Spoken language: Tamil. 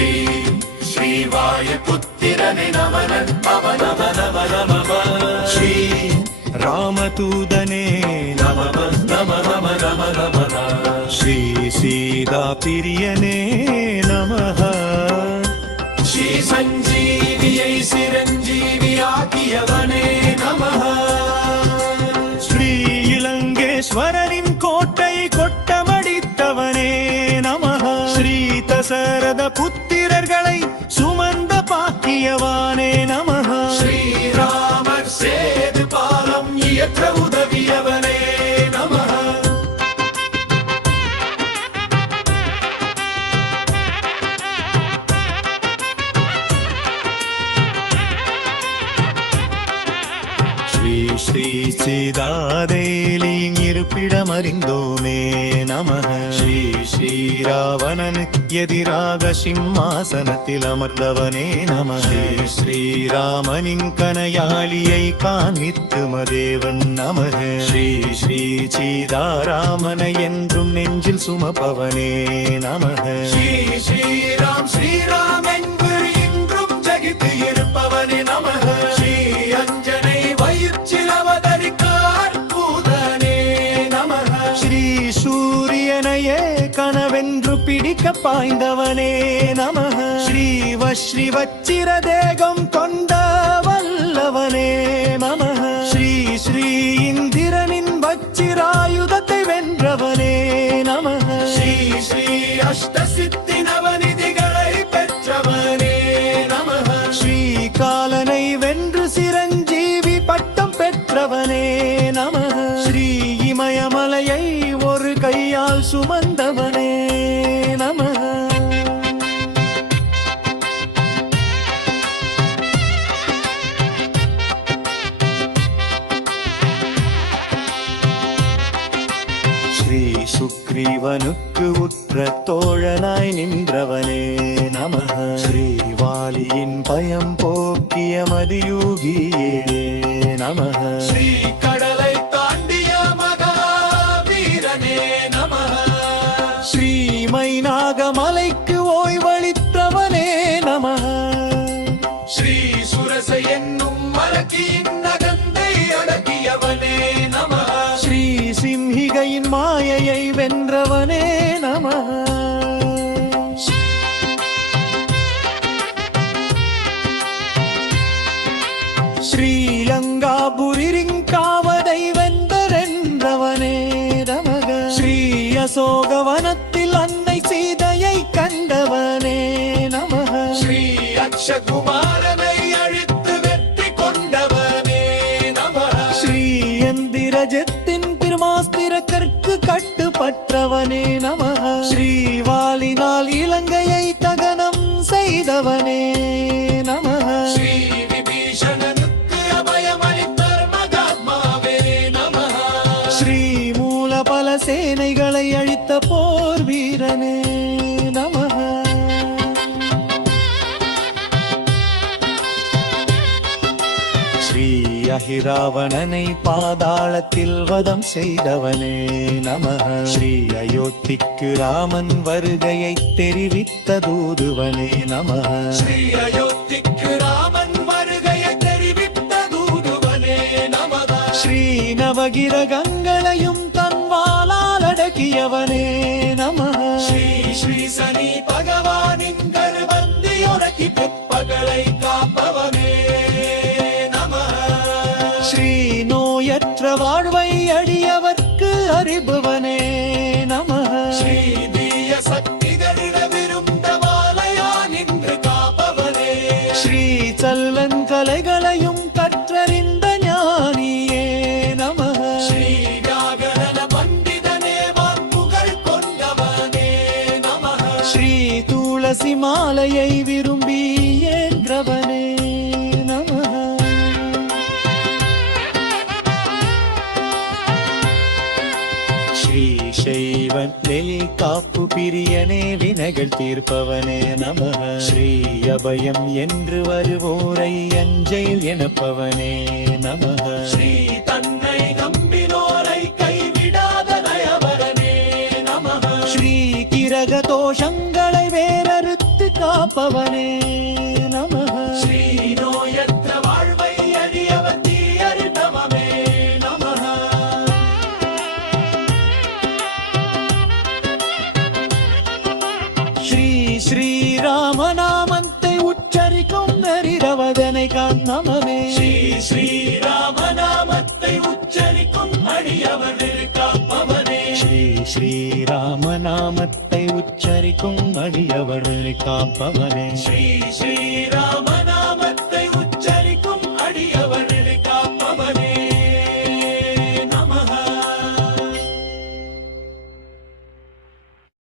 ஸ்ரீ ஸ்ரீவாயுபுத்திரனே நம நம நம நம நம ஸ்ரீ ராமதூதனே நம நம நம நம நம ஸ்ரீ சீதா பிரியனே நமஹ ஸ்ரீ சஞ்சீவியை சிரஞ்சீவியாக்கியவனே நமஹ ஸ்ரீ இலங்கேஸ்வரனின் கோட்டை கொட்டமடித்தவனே நமஹ ஸ்ரீ தசரத புத்திரர்களை சுமந்த பாக்கியவானே நமஹ ஸ்ரீராமர் சேது பாலம் இயற்ற உதவியவனே நமஹ ஸ்ரீ ஸ்ரீ சீதாதேலியின் இருப்பிடமறிந்தோமே நமஹ ஸ்ரீ ஸ்ரீராவணனுக்கு எதிராக சிம்மாசனத்தில் அமர்ந்தவனே நம ஸ்ரீ ஸ்ரீராமனின் கனையாளியை காண்பித்து மதேவன் நமக ஸ்ரீ ஸ்ரீ சீதாராமனை என்றும் நெஞ்சில் சுமப்பவனே நமக ஸ்ரீ ஸ்ரீராம் ஸ்ரீராம் என்று இன்றும் ஜகித்து இருப்பவனே நமஹ ஸ்ரீ அஞ்சனை வயிற்றில் அவதரிக்கார் பூதனே நமஹ ஸ்ரீ சூரியனையே கனவென்று பிடிக்க பாய்ந்தவனே நமஹ ஸ்ரீ வச்சிர தேகம் கொண்ட வல்லவனே நமஹ ஸ்ரீ ஸ்ரீ இந்திரனின் வச்சிராயுதத்தை வென்றவனே நமஹ ஸ்ரீ ஸ்ரீ அஷ்டசித்தி நவநிதிகளை பெற்றவனே நமஹ ஸ்ரீ காலனை வென்று சிரஞ்சீவி பட்டம் பெற்றவனே நமஹ ஸ்ரீ இமயமலையை ஒரு கையால் சுமந்தவனே நமஹ ஸ்ரீ சுக்ரீவனுக்கு உற்ற தோழனாய் நின்றவனே நமஹ ஸ்ரீ வாலியின் பயம் போக்கிய மதியூகியே நமஹ ஸ்ரீ கடலை தாண்டிய மகாவீரனே நமஹ ஸ்ரீ மைனாகமலைக்கு ஓய்வளித்தவனே நமஹ ஸ்ரீ சுரச என்னும் மலக்கியின் நகந்தை அடக்கியவனே நமஹ ஸ்ரீ சிம்ஹிகையின் மாயையை வென்றவனே நமஹ ஸ்ரீலங்காபுரிங்காவதை வென்றவனே நமக ஸ்ரீ அசோகவனத்தில் அன்னை சீதையை கண்டவனே நமக ஸ்ரீ அக்ஷகுமாரனை அழித்து வெற்றி கொண்டவனே நமஹ ஸ்ரீ எந்திரஜத்தின் பிரமாஸ்திர கற்கு கட்டுப்பட்டவனே நமஹ ஸ்ரீ வாலினால் இலங்கையை தகனம் செய்தவனே நமஹ ஸ்ரீ விபீஷணனுக்கு அபயமளித்தார் மகாத்மாவே நமஹ ஸ்ரீ மூல பல சேனைகளை அழித்த போர் வீரனே நமஹ ஸ்ரீ அஹிராவணனை பாதாளத்தில் வதம் செய்தவனே நமஹ ஸ்ரீ அயோத்திக்கு ராமன் வருகையை தெரிவித்த தூதுவனே நமஹ ஸ்ரீ அயோத்திக்கு ராமன் வருகையை தெரிவித்த தூதுவனே நமஹ ஸ்ரீ நவகிரகங்களையும் தன்வாளால் அடக்கியவனே நமஹ ஸ்ரீ ஸ்ரீ சனி பகவானின் கருவந்தி உறக்கி பிற்பகலை காப்பவனே நமஹ ஸ்ரீ நோயற்ற வாழ்வை அடியவர்க்கு அறிபவனே நமஹ ஸ்ரீ தீய சக்திகளிடமிருந்த வாலையா நின்று காப்பவனே ஸ்ரீ சல்வன் கலைகளையும் கற்றறிந்த ஞானியே நமஹ ஸ்ரீ வியாகரண பண்டிதனே வாக்குகள் கொண்டவனே நமஹ ஸ்ரீ துளசி மாலையை விரும்பி ஏற்றவனே நமஹ ஸ்ரீ சைவன் காப்பு பிரியனே வினைகள் தீர்ப்பவனே நமஹ ஸ்ரீ அபயம் என்று வருவோரை அஞ்சையில் எனப்பவனே நமஹ ஸ்ரீ தன்னை நம்பினோரை கைவிடாத நயவரனே நமஹ ஸ்ரீ கிரக தோஷங்களை வேறறுத்து காப்ப காப்பவனே நமः ஸ்ரீ நோயற்ற வாழ்வை அடியவர் தீயறிபவமே நமः ஸ்ரீ ஸ்ரீராமநாமத்தை உச்சரிக்கும் நரிரவதனை காண்பவனே ஸ்ரீ ஸ்ரீராமநாமத்தை உச்சரிக்கும் அடியவர் காப்பவனே ஸ்ரீ ஸ்ரீராமநாமத்தை உச்சரிக்கும் அடியவர்களை காப்பவனே ஸ்ரீ ஸ்ரீராம